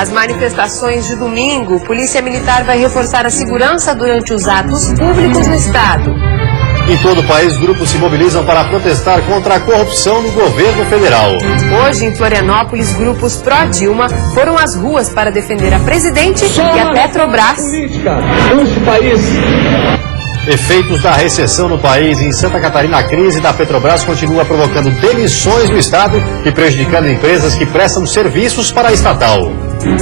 As manifestações de domingo, Polícia Militar vai reforçar a segurança durante os atos públicos no estado. Em todo o país, grupos se mobilizam para protestar contra a corrupção no governo federal. Hoje, em Florianópolis, grupos pró-Dilma foram às ruas para defender a presidente e a Petrobras. Efeitos da recessão no país. Em Santa Catarina, a crise da Petrobras continua provocando demissões no estado e prejudicando empresas que prestam serviços para a estatal.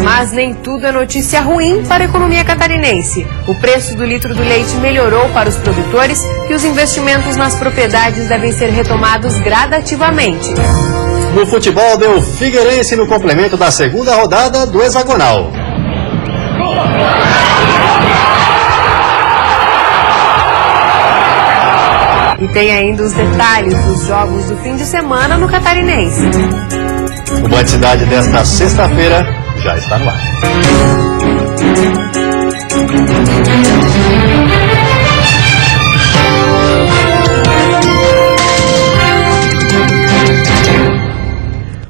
Mas nem tudo é notícia ruim para a economia catarinense. O preço do litro do leite melhorou para os produtores e os investimentos nas propriedades devem ser retomados gradativamente. No futebol, deu Figueirense no complemento da segunda rodada do hexagonal. E tem ainda os detalhes dos jogos do fim de semana no Catarinense. O Band Cidade desta sexta-feira já está no ar.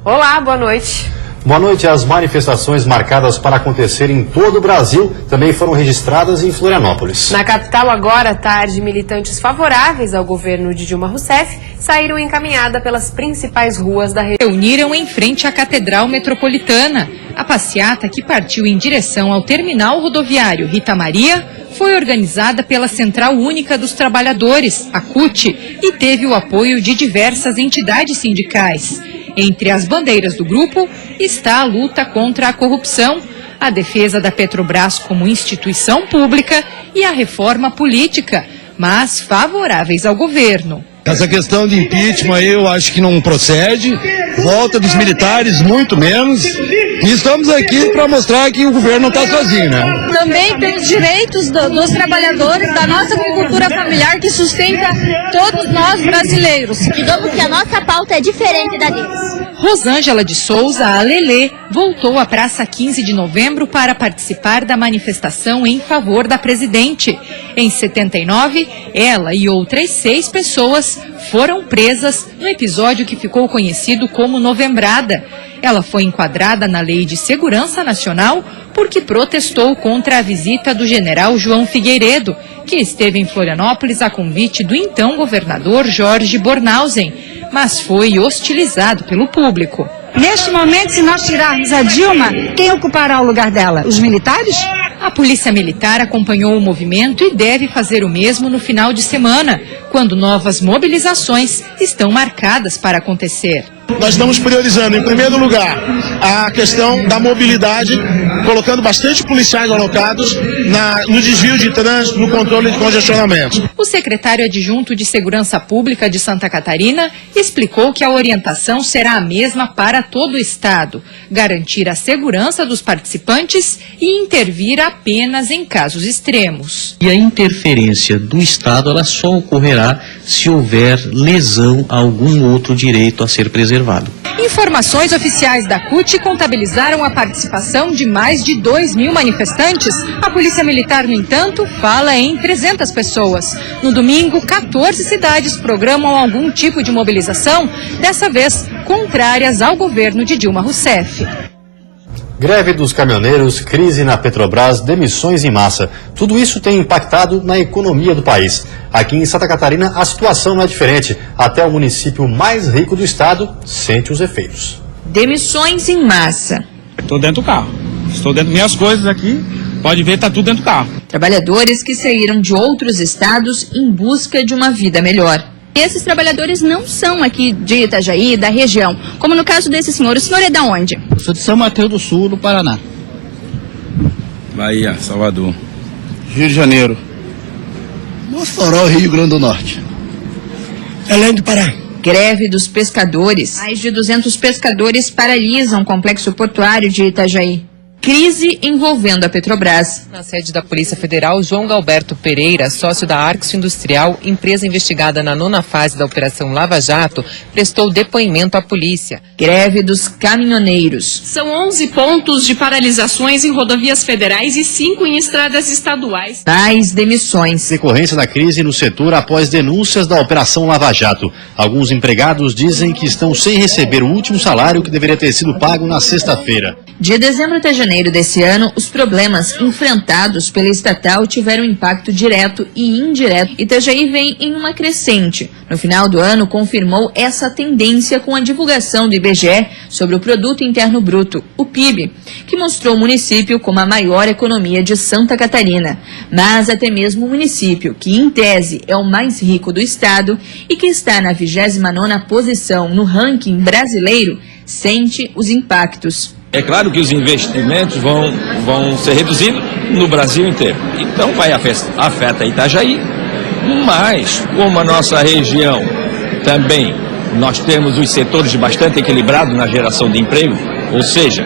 Olá, boa noite. Boa noite. As manifestações marcadas para acontecer em todo o Brasil também foram registradas em Florianópolis. Na capital, agora à tarde, militantes favoráveis ao governo de Dilma Rousseff saíram encaminhada pelas principais ruas da região. Reuniram em frente à Catedral Metropolitana. A passeata, que partiu em direção ao terminal rodoviário Rita Maria, foi organizada pela Central Única dos Trabalhadores, a CUT, e teve o apoio de diversas entidades sindicais. Entre as bandeiras do grupo está a luta contra a corrupção, a defesa da Petrobras como instituição pública e a reforma política, mas favoráveis ao governo. Essa questão de impeachment eu acho que não procede, volta dos militares muito menos, e estamos aqui para mostrar que o governo não está sozinho, né? Também pelos direitos dos trabalhadores, da nossa agricultura familiar que sustenta todos nós brasileiros. Digamos que a nossa pauta é diferente da deles. Rosângela de Souza, a Lelê, voltou à Praça 15 de Novembro para participar da manifestação em favor da presidente. Em 79, ela e outras 6 pessoas foram presas no episódio que ficou conhecido como Novembrada. Ela foi enquadrada na Lei de Segurança Nacional porque protestou contra a visita do general João Figueiredo, que esteve em Florianópolis a convite do então governador Jorge Bornhausen, mas foi hostilizado pelo público. Neste momento, se nós tirarmos a Dilma, quem ocupará o lugar dela? Os militares? A Polícia Militar acompanhou o movimento e deve fazer o mesmo no final de semana, quando novas mobilizações estão marcadas para acontecer. Nós estamos priorizando, em primeiro lugar, a questão da mobilidade, colocando bastante policiais alocados no desvio de trânsito, no controle de congestionamento. O secretário adjunto de Segurança Pública de Santa Catarina explicou que a orientação será a mesma para todo o estado, garantir a segurança dos participantes e intervir apenas em casos extremos. E a interferência do estado ela só ocorrerá se houver lesão a algum outro direito a ser preservado. Informações oficiais da CUT contabilizaram a participação de mais de 2.000 manifestantes. A Polícia Militar, no entanto, fala em 300 pessoas. No domingo, 14 cidades programam algum tipo de mobilização, dessa vez contrárias ao governo de Dilma Rousseff. Greve dos caminhoneiros, crise na Petrobras, demissões em massa. Tudo isso tem impactado na economia do país. Aqui em Santa Catarina, a situação não é diferente. Até o município mais rico do estado sente os efeitos. Demissões em massa. Estou dentro do carro. Estou dentro das minhas coisas aqui. Pode ver, está tudo dentro do carro. Trabalhadores que saíram de outros estados em busca de uma vida melhor. Esses trabalhadores não são aqui de Itajaí, da região, como no caso desse senhor. O senhor é de onde? Eu sou de São Mateus do Sul, no Paraná. Bahia, Salvador. Rio de Janeiro. Mossoró, Rio Grande do Norte. Belém do Pará. Greve dos pescadores. Mais de 200 pescadores paralisam o complexo portuário de Itajaí. Crise envolvendo a Petrobras. Na sede da Polícia Federal, João Galberto Pereira, sócio da Arxo Industrial, empresa investigada na 9ª fase da Operação Lava Jato, prestou depoimento à polícia. Greve dos caminhoneiros. São 11 pontos de paralisações em rodovias federais e 5 em estradas estaduais. Tais demissões. Decorrência da crise no setor após denúncias da Operação Lava Jato. Alguns empregados dizem que estão sem receber o último salário que deveria ter sido pago na sexta-feira. De dezembro até janeiro, janeiro desse ano, os problemas enfrentados pela estatal tiveram impacto direto e indireto. Itajaí vem em uma crescente. No final do ano, confirmou essa tendência com a divulgação do IBGE sobre o Produto Interno Bruto, o PIB, que mostrou o município como a maior economia de Santa Catarina. Mas até mesmo o município, que em tese é o mais rico do estado e que está na 29ª posição no ranking brasileiro, sente os impactos. É claro que os investimentos vão ser reduzidos no Brasil inteiro. Então afeta Itajaí, mas como a nossa região também, nós temos os setores bastante equilibrados na geração de emprego, ou seja,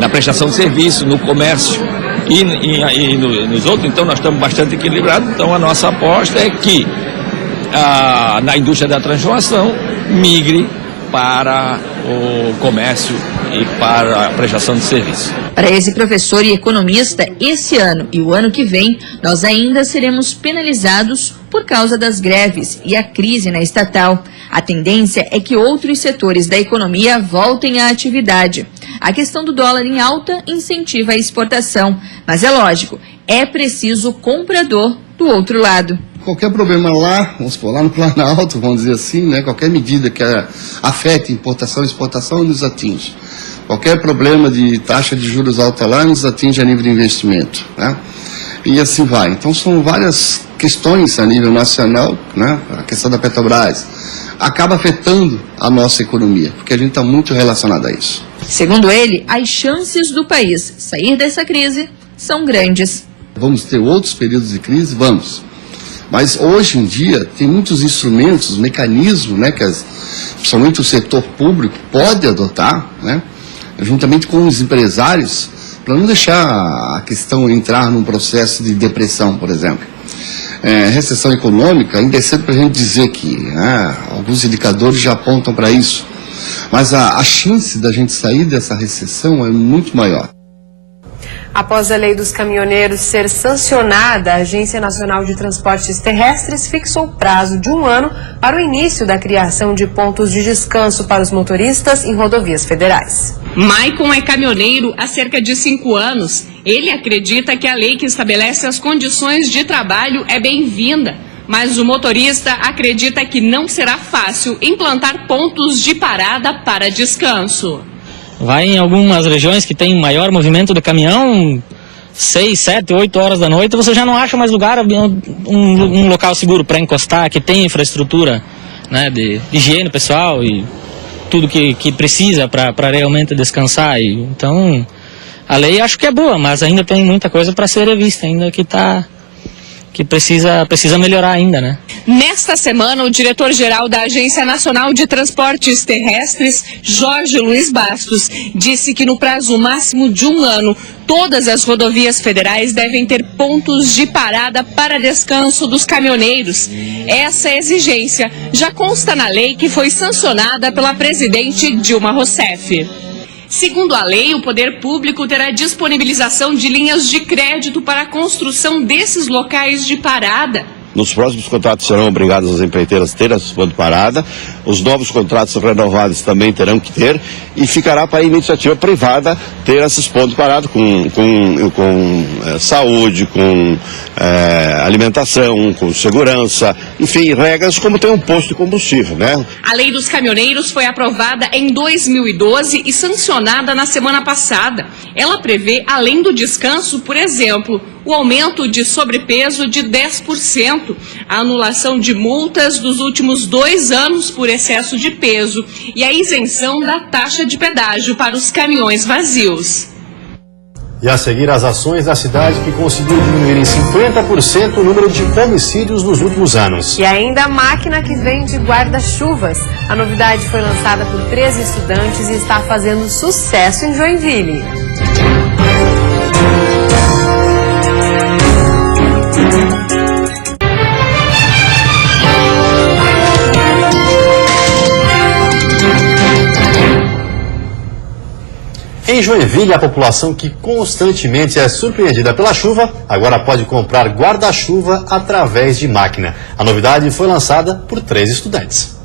na prestação de serviço, no comércio e nos outros, então nós estamos bastante equilibrados. Então a nossa aposta é que na indústria da transformação migre para o comércio e para a prestação de serviço. Para esse professor e economista, esse ano e o ano que vem, nós ainda seremos penalizados por causa das greves e a crise na estatal. A tendência é que outros setores da economia voltem à atividade. A questão do dólar em alta incentiva a exportação, mas é lógico, é preciso comprador do outro lado. Qualquer problema lá, vamos supor, lá no Planalto, vamos dizer assim, né? Qualquer medida que afete importação e exportação nos atinge. Qualquer problema de taxa de juros alta lá nos atinge a nível de investimento, né? E assim vai. Então são várias questões a nível nacional, né? A questão da Petrobras acaba afetando a nossa economia, porque a gente está muito relacionado a isso. Segundo ele, as chances do país sair dessa crise são grandes. Vamos ter outros períodos de crise? Vamos. Mas hoje em dia tem muitos instrumentos, mecanismos, né, que principalmente o setor público pode adotar, né, juntamente com os empresários, para não deixar a questão entrar num processo de depressão, por exemplo. Recessão econômica, ainda é cedo para a gente dizer que alguns indicadores já apontam para isso, mas a chance da gente sair dessa recessão é muito maior. Após a lei dos caminhoneiros ser sancionada, a Agência Nacional de Transportes Terrestres fixou prazo de 1 ano para o início da criação de pontos de descanso para os motoristas em rodovias federais. Maicon é caminhoneiro há cerca de 5 anos. Ele acredita que a lei que estabelece as condições de trabalho é bem-vinda, mas o motorista acredita que não será fácil implantar pontos de parada para descanso. Vai em algumas regiões que tem maior movimento de caminhão, 6, 7, 8 horas da noite, você já não acha mais lugar, um local seguro para encostar, que tem infraestrutura, né, de higiene pessoal e tudo que precisa para realmente descansar. Então, a lei acho que é boa, mas ainda tem muita coisa para ser revista, ainda que precisa melhorar ainda, né? Nesta semana, o diretor-geral da Agência Nacional de Transportes Terrestres, Jorge Luiz Bastos, disse que no prazo máximo de 1 ano, todas as rodovias federais devem ter pontos de parada para descanso dos caminhoneiros. Essa exigência já consta na lei que foi sancionada pela presidente Dilma Rousseff. Segundo a lei, o poder público terá disponibilização de linhas de crédito para a construção desses locais de parada. Nos próximos contratos serão obrigadas as empreiteiras a ter esse ponto de parada, os novos contratos renovados também terão que ter, e ficará para a iniciativa privada ter esses pontos de parada com saúde, com alimentação, com segurança, enfim, regras como tem um posto de combustível, né? A lei dos caminhoneiros foi aprovada em 2012 e sancionada na semana passada. Ela prevê, além do descanso, por exemplo, o aumento de sobrepeso de 10%, a anulação de multas dos últimos 2 anos por excesso de peso e a isenção da taxa de pedágio para os caminhões vazios. E a seguir, as ações da cidade que conseguiu diminuir em 50% o número de homicídios nos últimos anos. E ainda a máquina que vende guarda-chuvas. A novidade foi lançada por 13 estudantes e está fazendo sucesso em Joinville. Em Joinville, a população que constantemente é surpreendida pela chuva, agora pode comprar guarda-chuva através de máquina. A novidade foi lançada por 3 estudantes.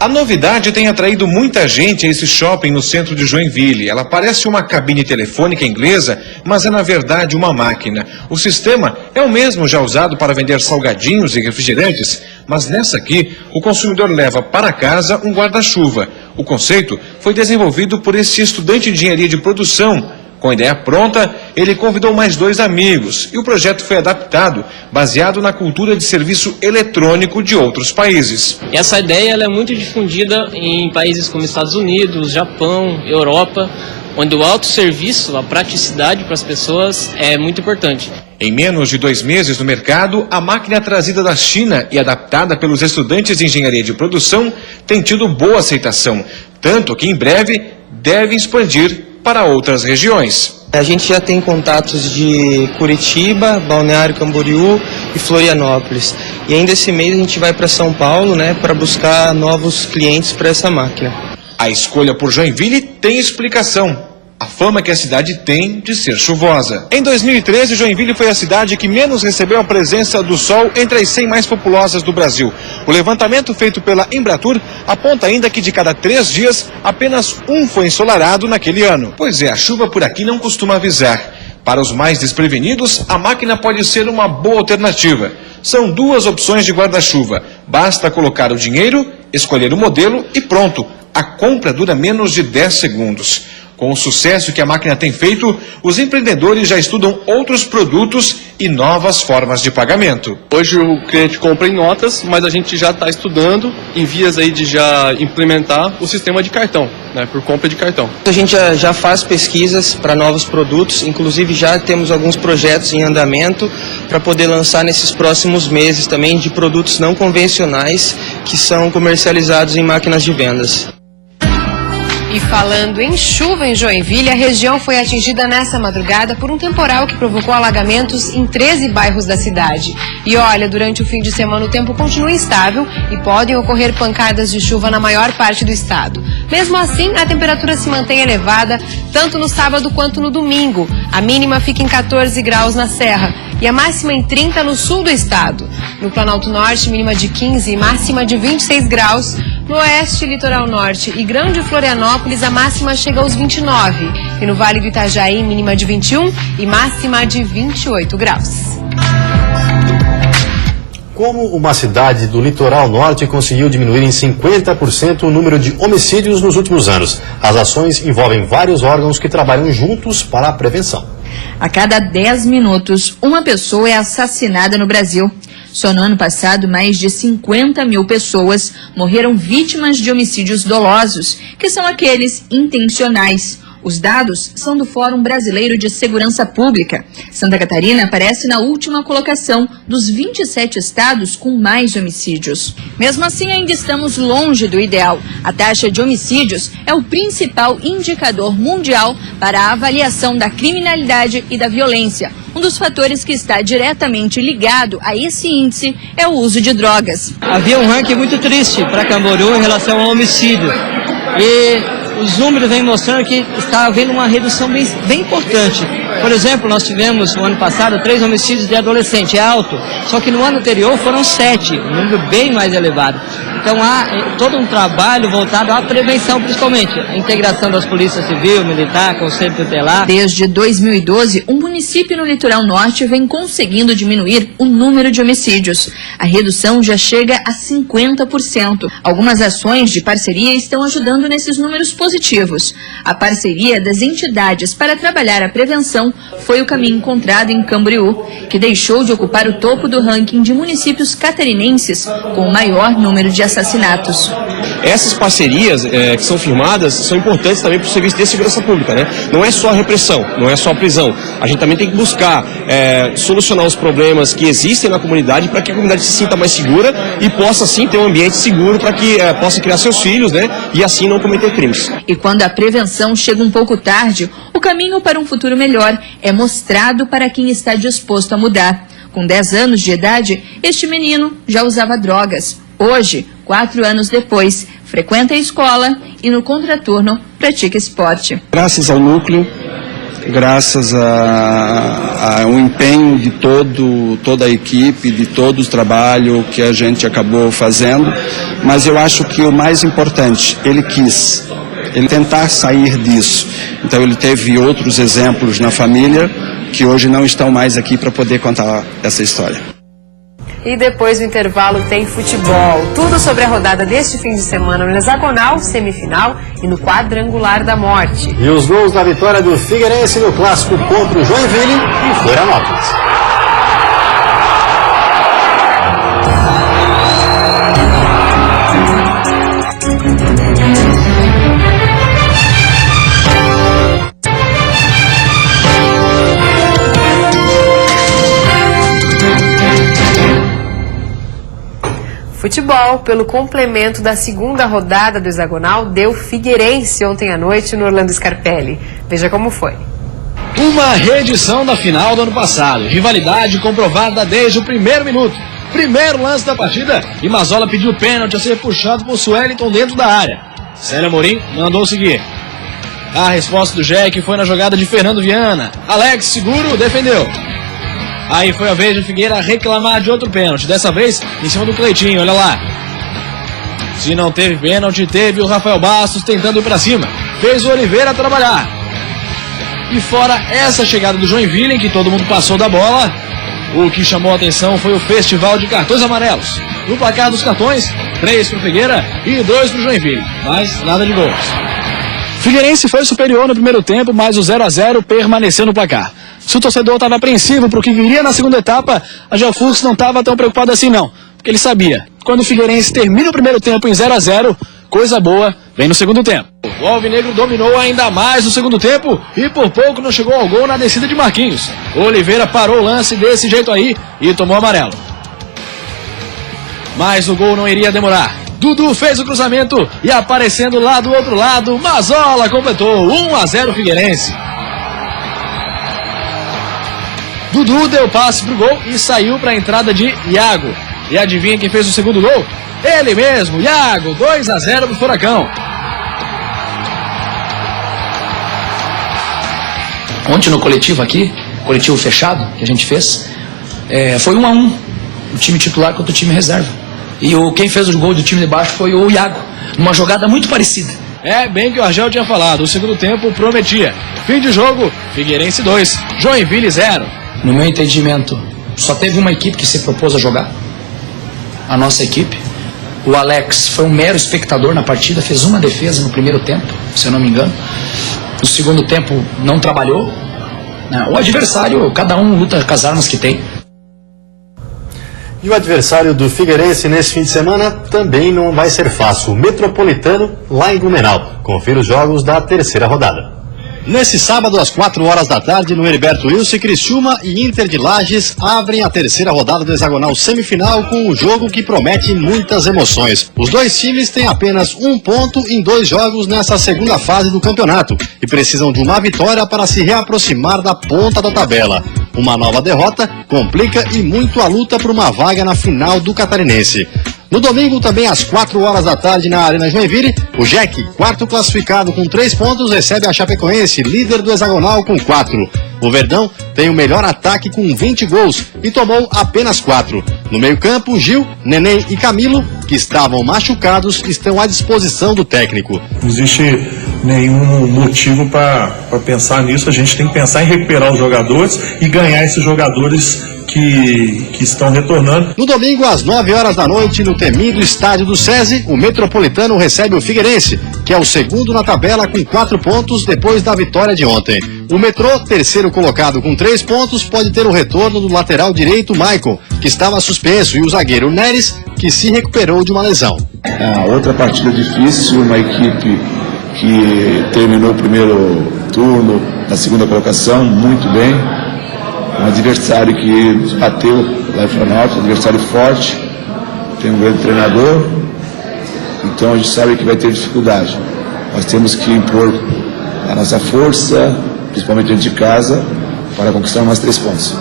A novidade tem atraído muita gente a esse shopping no centro de Joinville. Ela parece uma cabine telefônica inglesa, mas é na verdade uma máquina. O sistema é o mesmo já usado para vender salgadinhos e refrigerantes, mas nessa aqui o consumidor leva para casa um guarda-chuva. O conceito foi desenvolvido por esse estudante de engenharia de produção. Com a ideia pronta, ele convidou mais 2 amigos e o projeto foi adaptado, baseado na cultura de serviço eletrônico de outros países. Essa ideia ela é muito difundida em países como Estados Unidos, Japão, Europa, onde o autosserviço, a praticidade para as pessoas é muito importante. Em menos de 2 meses no mercado, a máquina trazida da China e adaptada pelos estudantes de engenharia de produção tem tido boa aceitação, tanto que em breve deve expandir para outras regiões. A gente já tem contatos de Curitiba, Balneário Camboriú e Florianópolis. E ainda esse mês a gente vai para São Paulo, para buscar novos clientes para essa máquina. A escolha por Joinville tem explicação. A fama que a cidade tem de ser chuvosa. Em 2013, Joinville foi a cidade que menos recebeu a presença do sol entre as 100 mais populosas do Brasil. O levantamento feito pela Embratur aponta ainda que de cada 3 dias, apenas um foi ensolarado naquele ano. Pois é, a chuva por aqui não costuma avisar. Para os mais desprevenidos, a máquina pode ser uma boa alternativa. São 2 opções de guarda-chuva. Basta colocar o dinheiro, escolher o modelo e pronto. A compra dura menos de 10 segundos. Com o sucesso que a máquina tem feito, os empreendedores já estudam outros produtos e novas formas de pagamento. Hoje o cliente compra em notas, mas a gente já está estudando em vias aí de já implementar o sistema de cartão, por compra de cartão. A gente já faz pesquisas para novos produtos, inclusive já temos alguns projetos em andamento para poder lançar nesses próximos meses também de produtos não convencionais que são comercializados em máquinas de vendas. E falando em chuva em Joinville, a região foi atingida nessa madrugada por um temporal que provocou alagamentos em 13 bairros da cidade. E olha, durante o fim de semana o tempo continua instável e podem ocorrer pancadas de chuva na maior parte do estado. Mesmo assim, a temperatura se mantém elevada tanto no sábado quanto no domingo. A mínima fica em 14 graus na Serra e a máxima em 30 no sul do estado. No Planalto Norte, mínima de 15 e máxima de 26 graus. No oeste, litoral norte e Grande Florianópolis, a máxima chega aos 29. E no Vale do Itajaí, mínima de 21 e máxima de 28 graus. Como uma cidade do litoral norte conseguiu diminuir em 50% o número de homicídios nos últimos anos? As ações envolvem vários órgãos que trabalham juntos para a prevenção. A cada 10 minutos, uma pessoa é assassinada no Brasil. Só no ano passado, mais de 50 mil pessoas morreram vítimas de homicídios dolosos, que são aqueles intencionais. Os dados são do Fórum Brasileiro de Segurança Pública. Santa Catarina aparece na última colocação dos 27 estados com mais homicídios. Mesmo assim, ainda estamos longe do ideal. A taxa de homicídios é o principal indicador mundial para a avaliação da criminalidade e da violência. Um dos fatores que está diretamente ligado a esse índice é o uso de drogas. Havia um ranking muito triste para Camboriú em relação ao homicídio. E os números vêm mostrando que está havendo uma redução bem importante. Por exemplo, nós tivemos no ano passado 3 homicídios de adolescente, é alto. Só que no ano anterior foram 7, um número bem mais elevado. Então há todo um trabalho voltado à prevenção, principalmente. A integração das polícias civil, militar, conselho tutelar. Desde 2012, um município no litoral norte vem conseguindo diminuir o número de homicídios. A redução já chega a 50%. Algumas ações de parceria estão ajudando nesses números positivos. A parceria das entidades para trabalhar a prevenção foi o caminho encontrado em Camboriú, que deixou de ocupar o topo do ranking de municípios catarinenses com o maior número de assassinatos. Essas parcerias que são firmadas são importantes também para o serviço de segurança pública, Não é só a repressão, não é só a prisão. A gente também tem que buscar solucionar os problemas que existem na comunidade para que a comunidade se sinta mais segura e possa, sim, ter um ambiente seguro para que possa criar seus filhos, E assim não cometer crimes. E quando a prevenção chega um pouco tarde, o caminho para um futuro melhor é mostrado para quem está disposto a mudar. Com 10 anos de idade, este menino já usava drogas. Hoje, 4 anos depois, frequenta a escola e no contraturno pratica esporte. Graças ao núcleo, graças ao empenho de toda a equipe, de todo o trabalho que a gente acabou fazendo, mas eu acho que o mais importante, ele tentar sair disso. Então ele teve outros exemplos na família que hoje não estão mais aqui para poder contar essa história. E depois do intervalo tem futebol. Tudo sobre a rodada deste fim de semana no hexagonal, semifinal e no quadrangular da morte. E os gols da vitória do Figueirense no clássico contra o Joinville e Florianópolis. Futebol, pelo complemento da segunda rodada do hexagonal, deu Figueirense ontem à noite no Orlando Scarpelli. Veja como foi. Uma reedição da final do ano passado. Rivalidade comprovada desde o primeiro minuto. Primeiro lance da partida e Mazola pediu pênalti a ser puxado por Sueliton dentro da área. Célio Amorim mandou seguir. A resposta do Jack foi na jogada de Fernando Viana. Alex, seguro, defendeu. Aí foi a vez de Figueira reclamar de outro pênalti. Dessa vez em cima do Cleitinho, olha lá. Se não teve pênalti, teve o Rafael Bastos tentando ir pra cima. Fez o Oliveira trabalhar. E fora essa chegada do Joinville, em que todo mundo passou da bola, o que chamou a atenção foi o festival de cartões amarelos. No placar dos cartões, 3 pro Figueira e 2 pro Joinville. Mas nada de gols. Figueirense foi superior no primeiro tempo, mas o 0-0 permaneceu no placar. Se o torcedor estava apreensivo para o que viria na segunda etapa, a Geofux não estava tão preocupado assim não, porque ele sabia, quando o Figueirense termina o primeiro tempo em 0-0, coisa boa vem no segundo tempo. O Alvinegro dominou ainda mais no segundo tempo e por pouco não chegou ao gol na descida de Marquinhos. O Oliveira parou o lance desse jeito aí e tomou amarelo. Mas o gol não iria demorar. Dudu fez o cruzamento e aparecendo lá do outro lado, Mazola completou 1-0 Figueirense. Dudu deu passe pro gol e saiu para a entrada de Iago. E adivinha quem fez o segundo gol? Ele mesmo, Iago, 2-0 pro Furacão. Ontem no coletivo aqui, coletivo fechado que a gente fez, foi 1-1, o time titular contra o time reserva. E quem fez o gol do time de baixo foi o Iago, numa jogada muito parecida. É bem que o Argel tinha falado, o segundo tempo prometia. Fim de jogo, Figueirense 2, Joinville 0. No meu entendimento, só teve uma equipe que se propôs a jogar, a nossa equipe. O Alex foi um mero espectador na partida, fez uma defesa no primeiro tempo, se eu não me engano. No segundo tempo não trabalhou. O adversário, cada um luta com as armas que tem. E o adversário do Figueirense nesse fim de semana também não vai ser fácil. O Metropolitano, lá em Blumenau. Confira os jogos da terceira rodada. Nesse sábado, às 4 horas da tarde, no Heriberto Wilson, Criciúma e Inter de Lages abrem a terceira rodada do hexagonal semifinal com um jogo que promete muitas emoções. Os dois times têm apenas 1 ponto em 2 jogos nessa segunda fase do campeonato e precisam de uma vitória para se reaproximar da ponta da tabela. Uma nova derrota complica e muito a luta por uma vaga na final do Catarinense. No domingo, também às 4 horas da tarde, na Arena Joinville, o Jack, quarto classificado com 3 pontos, recebe a Chapecoense, líder do hexagonal com 4. O Verdão tem o melhor ataque com 20 gols e tomou apenas 4. No meio-campo, Gil, Neném e Camilo, que estavam machucados, estão à disposição do técnico. Não existe nenhum motivo para pensar nisso. A gente tem que pensar em recuperar os jogadores e ganhar esses jogadores que estão retornando. No domingo, às 9 horas da noite, no temido estádio do SESI, o Metropolitano recebe o Figueirense, que é o segundo na tabela com 4 pontos depois da vitória de ontem. O Metrô, terceiro colocado com 3 pontos, pode ter o retorno do lateral direito Michael, que estava suspenso, e o zagueiro Neres, que se recuperou de uma lesão. Outra partida difícil, uma equipe que terminou o primeiro turno na segunda colocação, muito bem. Um adversário que nos bateu lá em Florianópolis, um adversário forte, tem um grande treinador, então a gente sabe que vai ter dificuldade. Nós temos que impor a nossa força, principalmente dentro de casa, para conquistar mais 3 pontos.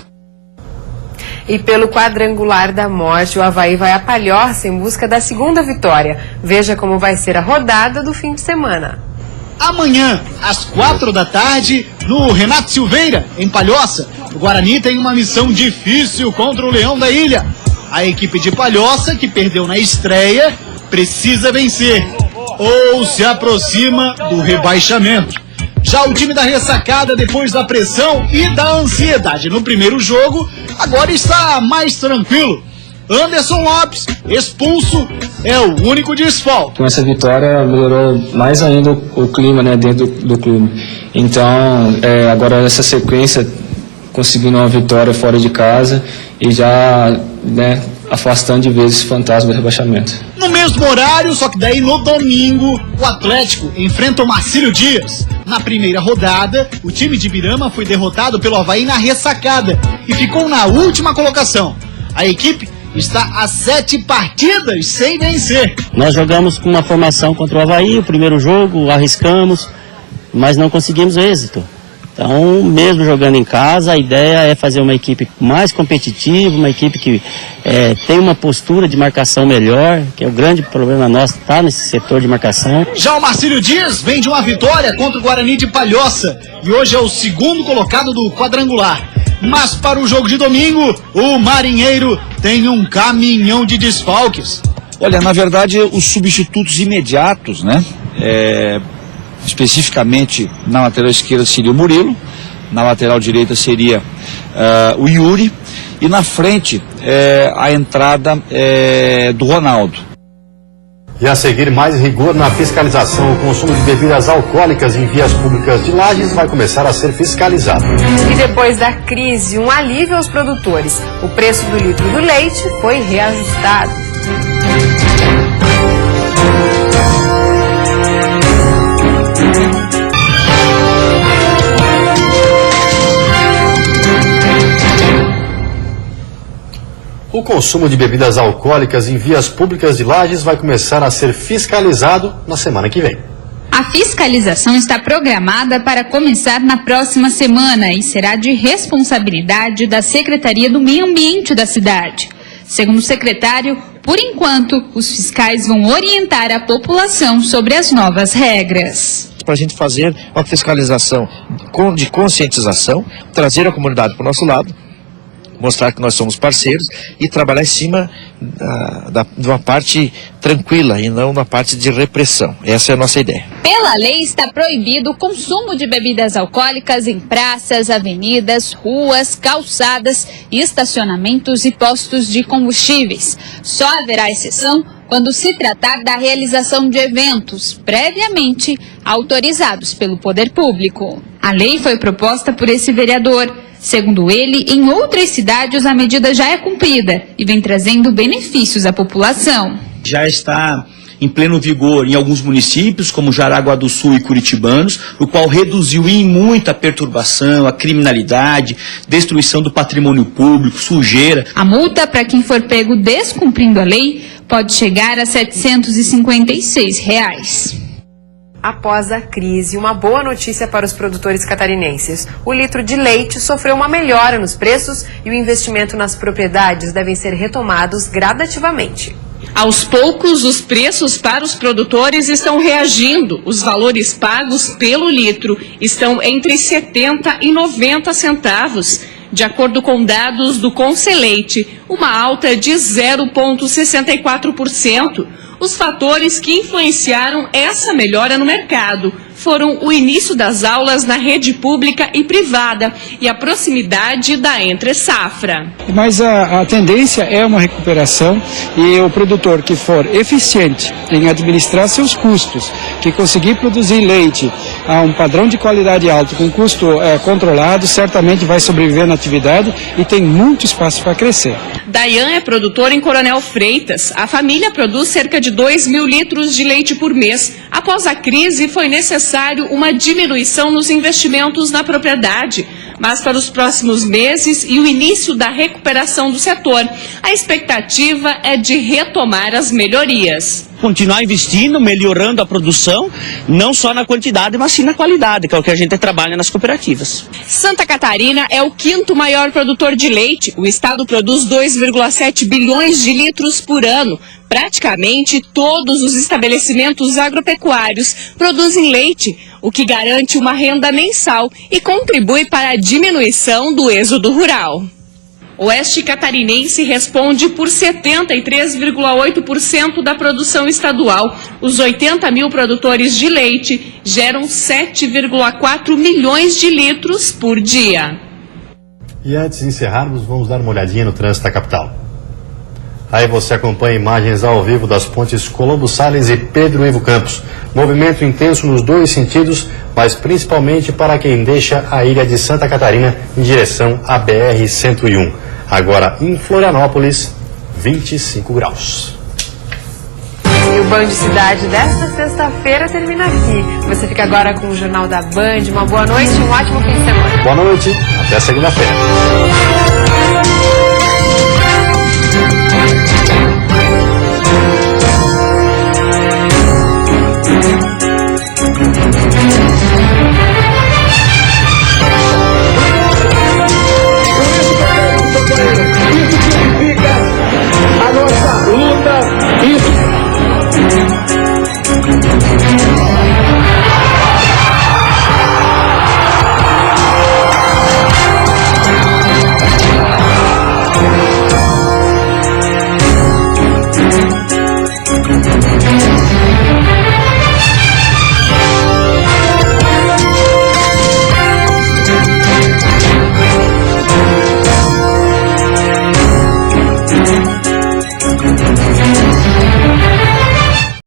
E pelo quadrangular da morte, o Avaí vai a Palhoça em busca da segunda vitória. Veja como vai ser a rodada do fim de semana. amanhã, às 4 da tarde, no Renato Silveira, em Palhoça. O Guarani tem uma missão difícil contra o Leão da Ilha. A equipe de Palhoça, que perdeu na estreia, precisa vencer ou se aproxima do rebaixamento. Já o time da ressacada, depois da pressão e da ansiedade no primeiro jogo, agora está mais tranquilo. Anderson Lopes, expulso, é o único desfalque. Com essa vitória melhorou mais ainda o clima, né, dentro do clube. Então, agora essa sequência, conseguindo uma vitória fora de casa e já, né, afastando de vez esse fantasma do rebaixamento. No mesmo horário, só que daí no domingo, o Atlético enfrenta o Marcílio Dias. Na primeira rodada, o time de Ibirama foi derrotado pelo Avaí na ressacada e ficou na última colocação. A equipe está a 7 partidas sem vencer. Nós jogamos com uma formação contra o Avaí, o primeiro jogo, arriscamos, mas não conseguimos êxito. Então, mesmo jogando em casa, a ideia é fazer uma equipe mais competitiva, uma equipe que tem uma postura de marcação melhor, que é o grande problema nosso, está nesse setor de marcação. Já o Marcílio Dias vem de uma vitória contra o Guarani de Palhoça e hoje é o segundo colocado do quadrangular. Mas para o jogo de domingo, o Marinheiro tem um caminhão de desfalques. Olha, na verdade, os substitutos imediatos, né? Especificamente na lateral esquerda seria o Murilo, na lateral direita seria o Yuri e na frente a entrada do Ronaldo. E a seguir, mais rigor na fiscalização. O consumo de bebidas alcoólicas em vias públicas de Lages vai começar a ser fiscalizado. E depois da crise, um alívio aos produtores. O preço do litro do leite foi reajustado. O consumo de bebidas alcoólicas em vias públicas de Lages vai começar a ser fiscalizado na semana que vem. A fiscalização está programada para começar na próxima semana e será de responsabilidade da Secretaria do Meio Ambiente da cidade. Segundo o secretário, por enquanto, os fiscais vão orientar a população sobre as novas regras. Para a gente fazer uma fiscalização de conscientização, trazer a comunidade para o nosso lado, mostrar que nós somos parceiros e trabalhar em cima de uma parte tranquila e não na parte de repressão. Essa é a nossa ideia. Pela lei está proibido o consumo de bebidas alcoólicas em praças, avenidas, ruas, calçadas, estacionamentos e postos de combustíveis. Só haverá exceção quando se tratar da realização de eventos previamente autorizados pelo poder público. A lei foi proposta por esse vereador. Segundo ele, em outras cidades a medida já é cumprida e vem trazendo benefícios à população. Já está em pleno vigor em alguns municípios, como Jaraguá do Sul e Curitibanos, o qual reduziu em muito a perturbação, a criminalidade, destruição do patrimônio público, sujeira. A multa para quem for pego descumprindo a lei pode chegar a R$ 756. Após a crise, uma boa notícia para os produtores catarinenses. O litro de leite sofreu uma melhora nos preços e o investimento nas propriedades devem ser retomados gradativamente. Aos poucos, os preços para os produtores estão reagindo. Os valores pagos pelo litro estão entre 70 e 90 centavos. De acordo com dados do Conceleite, uma alta de 0,64%. Os fatores que influenciaram essa melhora no mercado foram o início das aulas na rede pública e privada e a proximidade da entre-safra. Mas a tendência é uma recuperação e o produtor que for eficiente em administrar seus custos, que conseguir produzir leite a um padrão de qualidade alto, com custo controlado, certamente vai sobreviver na atividade e tem muito espaço para crescer. Dayan é produtor em Coronel Freitas. A família produz cerca de 2.000 litros de leite por mês. Após a crise, foi necessário uma diminuição nos investimentos na propriedade. mas para os próximos meses e o início da recuperação do setor. A expectativa é de retomar as melhorias. Continuar investindo, melhorando a produção, não só na quantidade, mas sim na qualidade, que é o que a gente trabalha nas cooperativas. Santa Catarina é o 5º maior produtor de leite. O estado produz 2,7 bilhões de litros por ano. Praticamente todos os estabelecimentos agropecuários produzem leite, o que garante uma renda mensal e contribui para a diminuição do êxodo rural. O Oeste Catarinense responde por 73,8% da produção estadual. Os 80 mil produtores de leite geram 7,4 milhões de litros por dia. E antes de encerrarmos, vamos dar uma olhadinha no trânsito da capital. Aí você acompanha imagens ao vivo das pontes Colombo Salles e Pedro Ivo Campos. Movimento intenso nos dois sentidos, mas principalmente para quem deixa a ilha de Santa Catarina em direção à BR-101. Agora, em Florianópolis, 25 graus. E o Band Cidade desta sexta-feira termina aqui. Você fica agora com o Jornal da Band. Uma boa noite e um ótimo fim de semana. Boa noite, até segunda-feira.